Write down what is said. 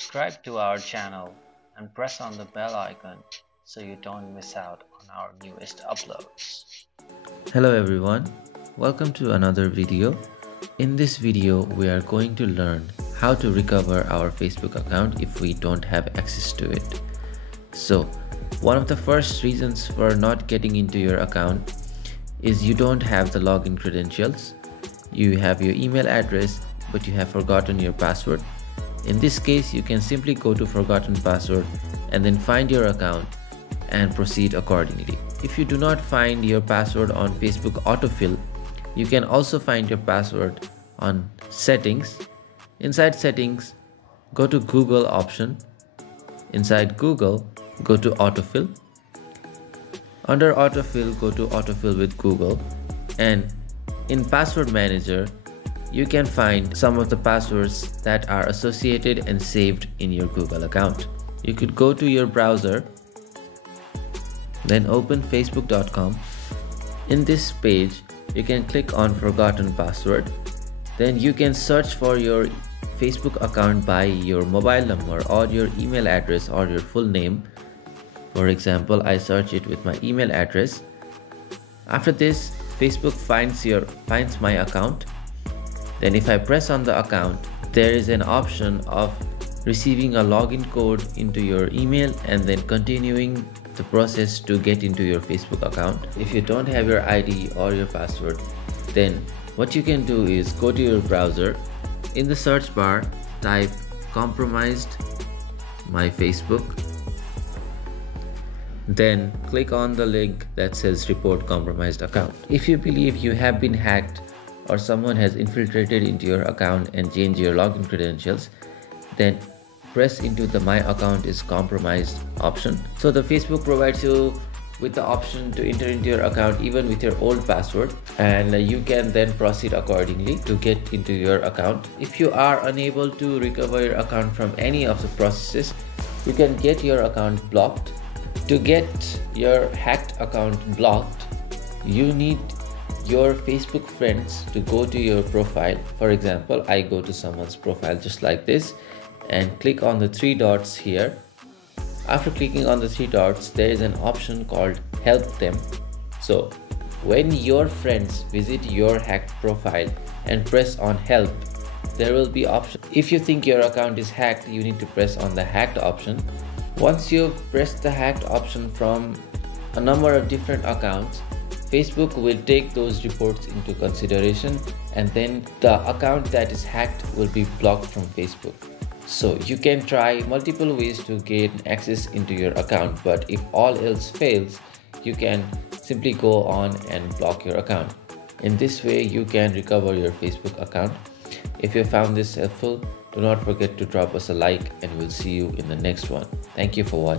Subscribe to our channel and press on the bell icon so you don't miss out on our newest uploads. Hello everyone, welcome to another video. In this video, we are going to learn how to recover our Facebook account if we don't have access to it. So, one of the first reasons for not getting into your account is you don't have the login credentials. You have your email address, but you have forgotten your password. In this case, you can simply go to forgotten password and then find your account and proceed accordingly. If you do not find your password on Facebook autofill, you can also find your password on settings. Inside settings, go to Google option. Inside Google, go to autofill. Under autofill, go to autofill with Google, and in password manager, you can find some of the passwords that are associated and saved in your Google account. You could go to your browser, then open facebook.com. In this page, you can click on forgotten password. Then you can search for your Facebook account by your mobile number or your email address or your full name. For example, I search it with my email address. After this, Facebook finds my account. Then if I press on the account, there is an option of receiving a login code into your email and then continuing the process to get into your Facebook account. If you don't have your ID or your password, then what you can do is go to your browser. In the search bar, type compromised my Facebook. Then click on the link that says report compromised account. If you believe you have been hacked or someone has infiltrated into your account and changed your login credentials, then press into the my account is compromised option. So the Facebook provides you with the option to enter into your account even with your old password, and you can then proceed accordingly to get into your account. If you are unable to recover your account from any of the processes, you can get your account blocked. To get your hacked account blocked, you need your Facebook friends to go to your profile. For example, I go to someone's profile just like this and click on the three dots here. After clicking on the three dots, there is an option called help them. So when your friends visit your hacked profile and press on help, there will be option. If you think your account is hacked, you need to press on the hacked option. Once you've pressed the hacked option from a number of different accounts, Facebook will take those reports into consideration, and then the account that is hacked will be blocked from Facebook. So you can try multiple ways to gain access into your account, but if all else fails, you can simply go on and block your account. In this way, you can recover your Facebook account. If you found this helpful, do not forget to drop us a like, and we'll see you in the next one. Thank you for watching.